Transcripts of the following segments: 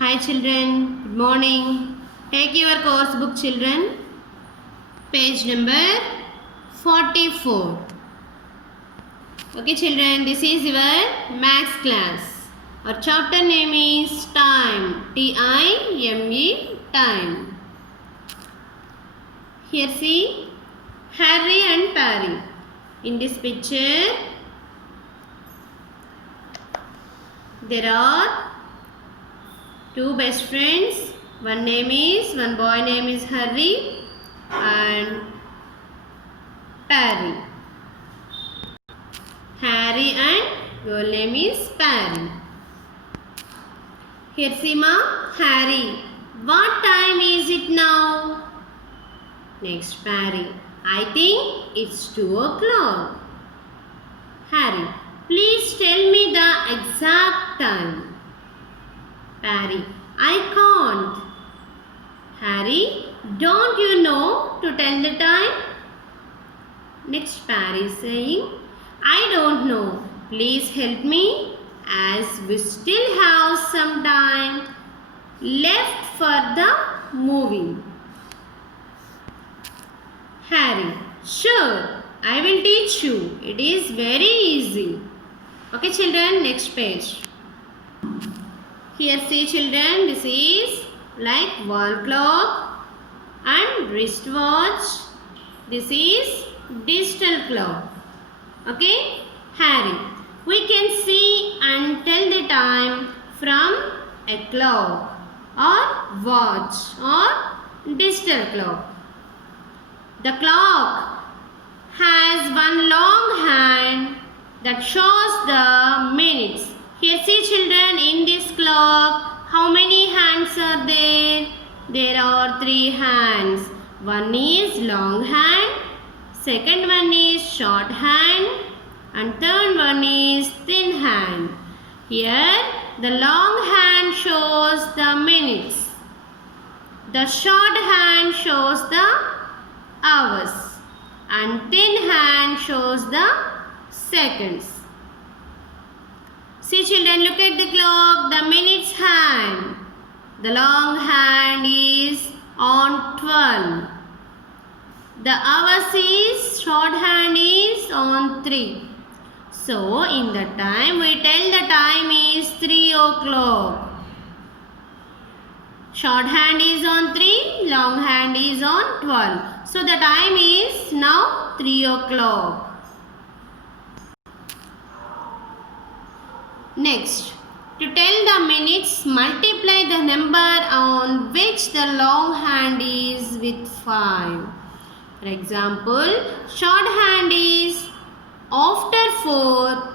Hi children, good morning. Take your course book children. Page number 44. Okay children, this is your maths class. Our chapter name is Time. T-I-M-E, Time. Here see Harry and Perry. In this picture, there are two best friends. One boy name is Harry and Perry. Harry and girl name is Perry. Here see ma, Harry. What time is it now? Next Perry. I think it's 2 o'clock. Harry. Please tell me the exact time. Perry. I can't. Harry. Don't you know to tell the time? Next Perry saying, I don't know. Please help me as we still have some time left for the movie. Harry. Sure, I will teach you. It is very easy. Okay children, next page. Here see children, this is like wall clock and wristwatch. This is digital clock. Okay, Harry. We can see and tell the time from a clock or watch or digital clock. The clock has one long hand that shows the minutes. Here see children, in this clock, how many hands are there? There are 3 hands. One is long hand, second one is short hand, and third one is thin hand. Here the long hand shows the minutes. The short hand shows the hours and thin hand shows the seconds. See children, look at the clock, the minutes hand. The long hand is on 12. The hours is, short hand is on 3. So in the time, we tell the time is 3 o'clock. Short hand is on 3, long hand is on 12. So the time is now 3 o'clock. Next, to tell the minutes, multiply the number on which the long hand is with 5. For example, short hand is after 4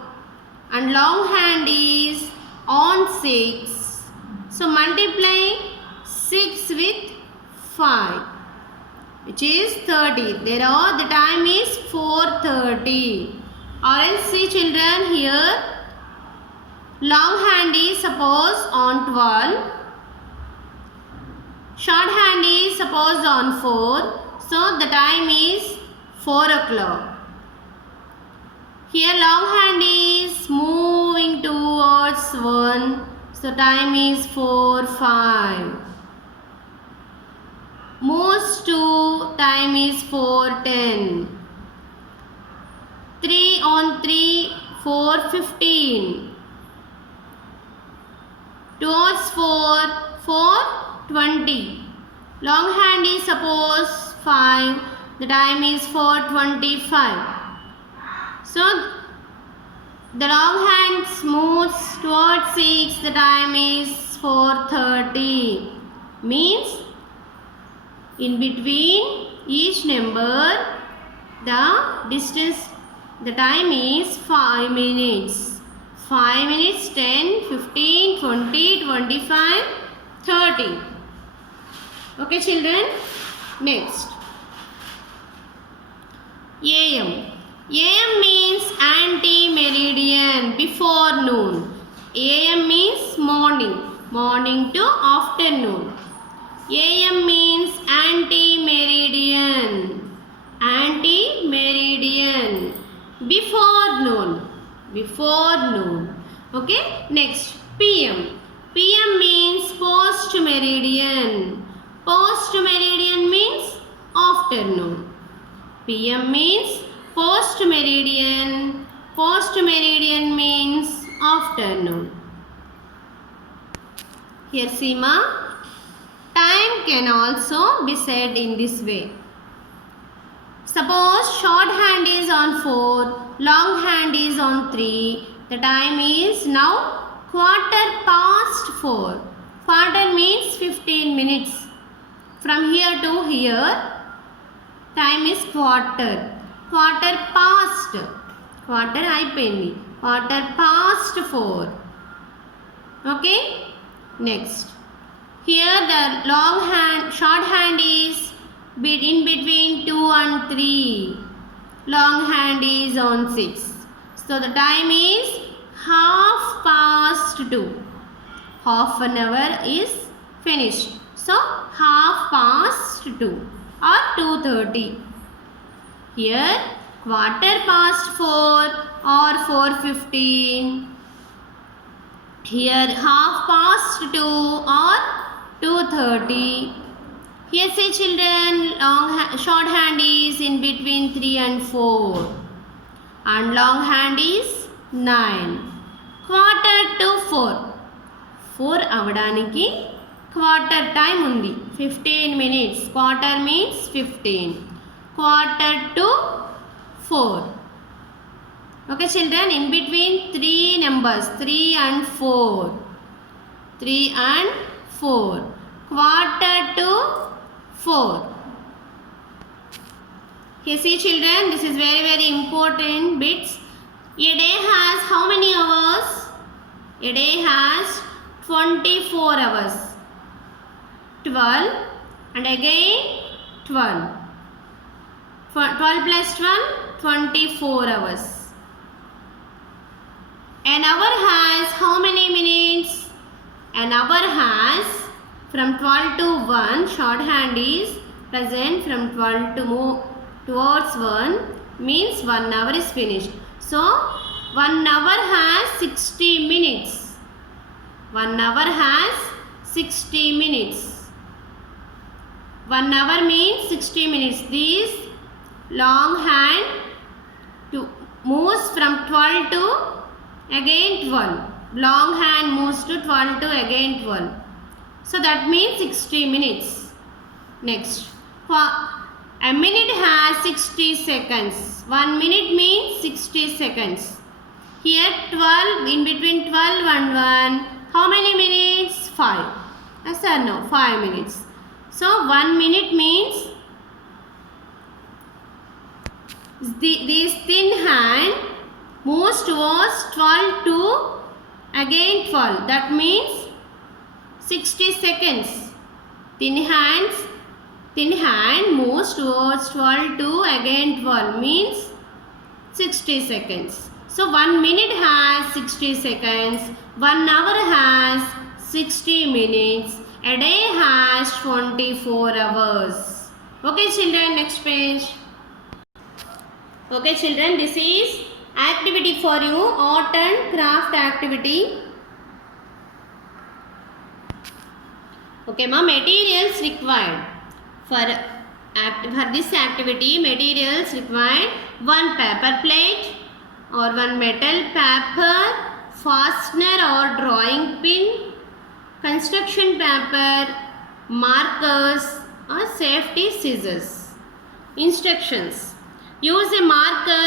and long hand is on 6. So multiply 6 with 5, which is 30. The time is 4:30. Or else see children, here long hand is suppose on 12. Short hand is suppose on 4. So the time is 4 o'clock. Here long hand is moving towards 1. So time is 4:05. Moves to, time is 4:10. 3 on 3, 4:15. Towards 4, 4:20. Long hand is suppose 5. The time is 4:25. So the long hand moves towards 6. The time is 4:30. Means in between each number, the distance, the time is 5 minutes. 5 minutes, 10, 15, 20, 25, 30. Okay children, next. AM. AM means ante-meridian, before noon. AM means morning, morning to afternoon. AM means ante-meridian, ante-meridian, before noon. before noon. Okay, next PM. PM means post meridian. Post meridian means afternoon. PM means post meridian. Post meridian means afternoon. Here see ma. Time can also be said in this way. Suppose shorthand is on 4, longhand is on 3. The time is now 4:15. Quarter means 15 minutes. From here to here, time is quarter. Quarter past. Quarter అయిపోయింది. Quarter past 4. Okay? Next. Here the short hand is in between 2 and 3. Long hand is on 6. So the time is 2:30. Half an hour is finished. So 2:30 or 2:30. Here 4:15 or 4:15. Here 2:30 or 2:30. Here say children, short hand is in between 3 and 4 and long hand is 9. 3:45. 4 avdaniki quarter time undi. 15 minutes. Quarter means 15. 3:45. Okay children, in between 3 numbers, 3 and 4. 3 and 4. 3:45. Here see children, this is very important bits. A day has how many hours? A day has 24 hours. 12 and again 12. 12 plus 12, 24 hours. An hour has how many minutes? An hour has from 12 to 1, shorthand is present from 12 to move towards 1 means 1 hour is finished. So 1 hour has 60 minutes. 1 hour has 60 minutes. 1 hour means 60 minutes. This long hand moves from 12 to again 12. Long hand moves to 12 to again 12. So that means 60 minutes. Next. A minute has 60 seconds. 1 minute means 60 seconds. Here 12, in between 12 and 1, how many minutes? 5. Yes or no? 5 minutes. So 1 minute means this thin hand moves towards 12 to again 12. That means 60 seconds. Thin hand moves towards 12 to again 12 means 60 seconds. So 1 minute has 60 seconds. 1 hour has 60 minutes. A day has 24 hours. Okay children, next page. Okay children, this is activity for you, art and craft activity. Okay ma, materials required for this activity. Materials required: 1 paper plate or 1 metal paper, fastener or drawing pin, construction paper, markers or safety scissors. Instructions: use a marker,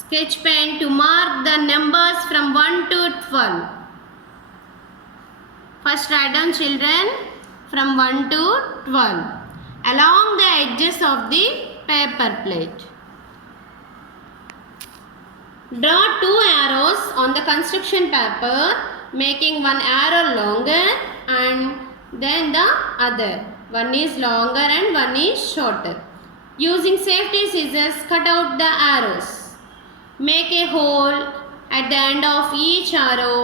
sketch pen to mark the numbers from 1 to 12. First write down children from 1 to 12 along the edges of the paper plate. Draw 2 arrows on the construction paper, making 1 arrow longer and then the other. One is longer and one is shorter. Using safety scissors, cut out the arrows. Make a hole at the end of each arrow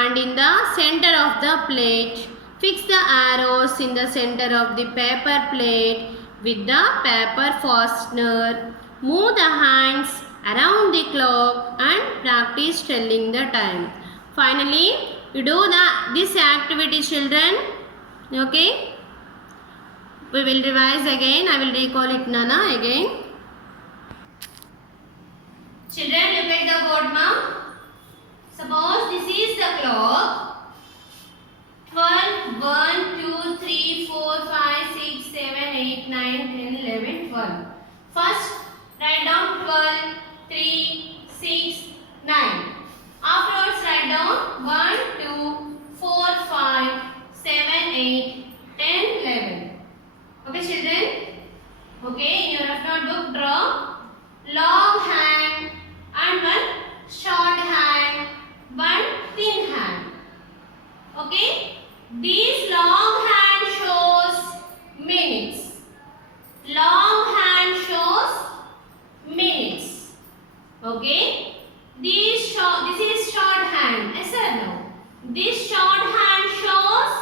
and in the center of the plate. Fix the arrows in the center of the paper plate with the paper fastener. Move the hands around the clock and practice telling the time. Finally, you do this activity, children. Okay. We will revise again. I will recall it, Nana, again. Children, look at the board now. Suppose this is the clock. 12, 1, 2, 3, 4, 5, 6, 7, 8, 9, 10, 11, 12. First, write down 12, 3, 6, 9. Afterwards, write down 1, 2, 4, 5, 7, 8, 10, 11. Okay, children? Okay, in your rough notebook, draw long hand and one short hand, one thin hand. Okay? These long hand shows minutes. Long hand shows minutes. Okay? This is short hand. Yes or no? This short hand shows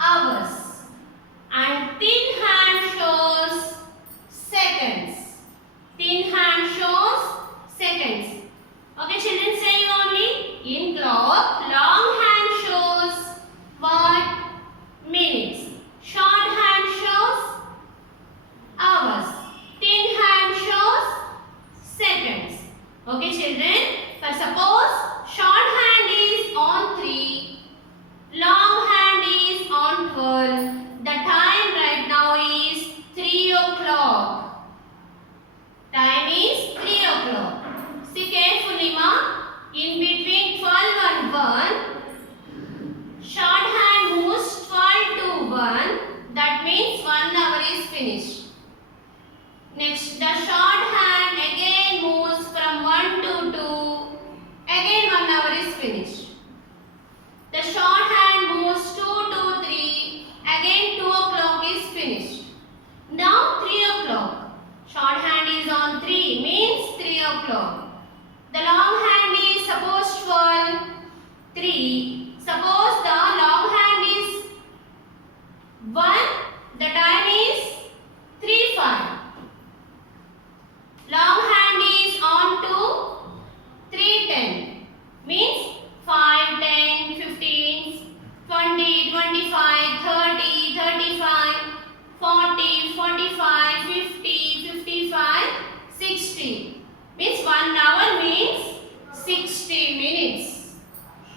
hours. And thin hand shows seconds. Thin hand shows seconds. Okay, children, say only. In clock, long hand shows what? Minutes. Short hand shows hours. Thin hand shows seconds. Okay, children. For suppose short hand is on 3, long hand is on 12. The time right now is 3 o'clock. Time is 3 o'clock. See carefully, ma. In between 12 and 1, short hand moves 12 to 1. That means 1 hour is finished. Next, the short hand again moves from 1 to 2. Again 1 hour is finished. The short hand moves 2 to 3. Again 2 o'clock is finished. Now 3 o'clock. Short hand is on 3 means 3 o'clock. The long hand is suppose 12, 3. Suppose the long hand is 1. The time is 3, 5. Long hand is on to 3, 10. Means 5, 10, 15, 20, 25, 30, 35, 40, 45, 50, 55, 60. Means 1 hour means 60 minutes.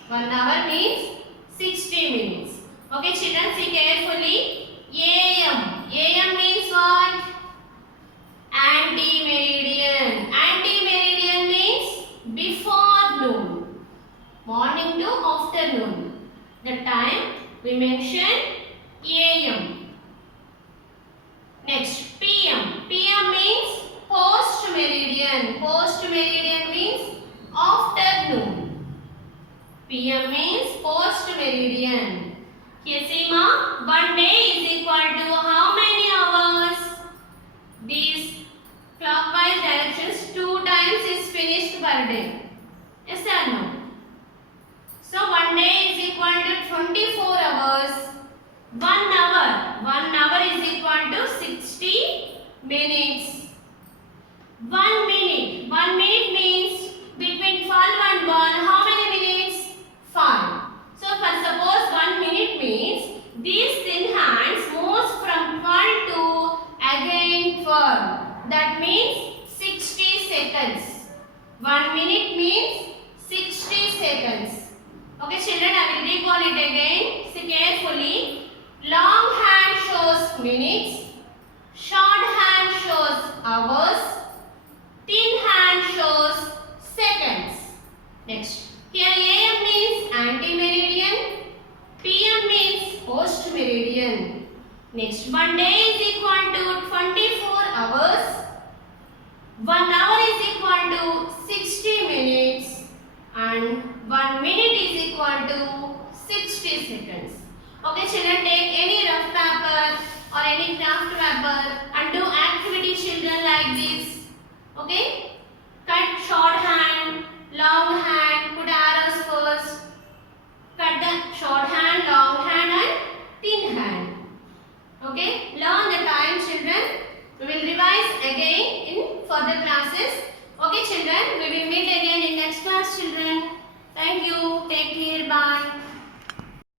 1 hour means 60 minutes. Okay, children, see carefully. AM. AM means what? Anti-meridian. Anti-meridian means before noon. Morning to afternoon. The time we mention AM. Next, PM. PM means post-meridian. Post-meridian means afternoon. PM means post-meridian. Here see ma, 1 day is equal to how many hours? These clockwise directions 2 times is finished per day. Yes or no? So 1 day is equal to 24 hours. 1 hour is equal to 60 minutes. 1 minute. 1 minute means between 12 and 1. How many minutes? 5. So for suppose 1 minute means these thin hands moves from 12 to again 12. That means 60 seconds. 1 minute means 60 seconds. Okay, children, I will recall it again. See carefully. Long hand shows minutes. Short hand shows hours. Thin hand shows seconds. Next. Here AM means anti-meridian. PM means post-meridian. Next. 1 day is equal to 24 hours. 1 hour is equal to 60 minutes. And 1 minute is equal to 60 seconds. Okay, children, take any rough paper or any craft paper and do activity, children, like this. Okay? Cut short hand, long hand,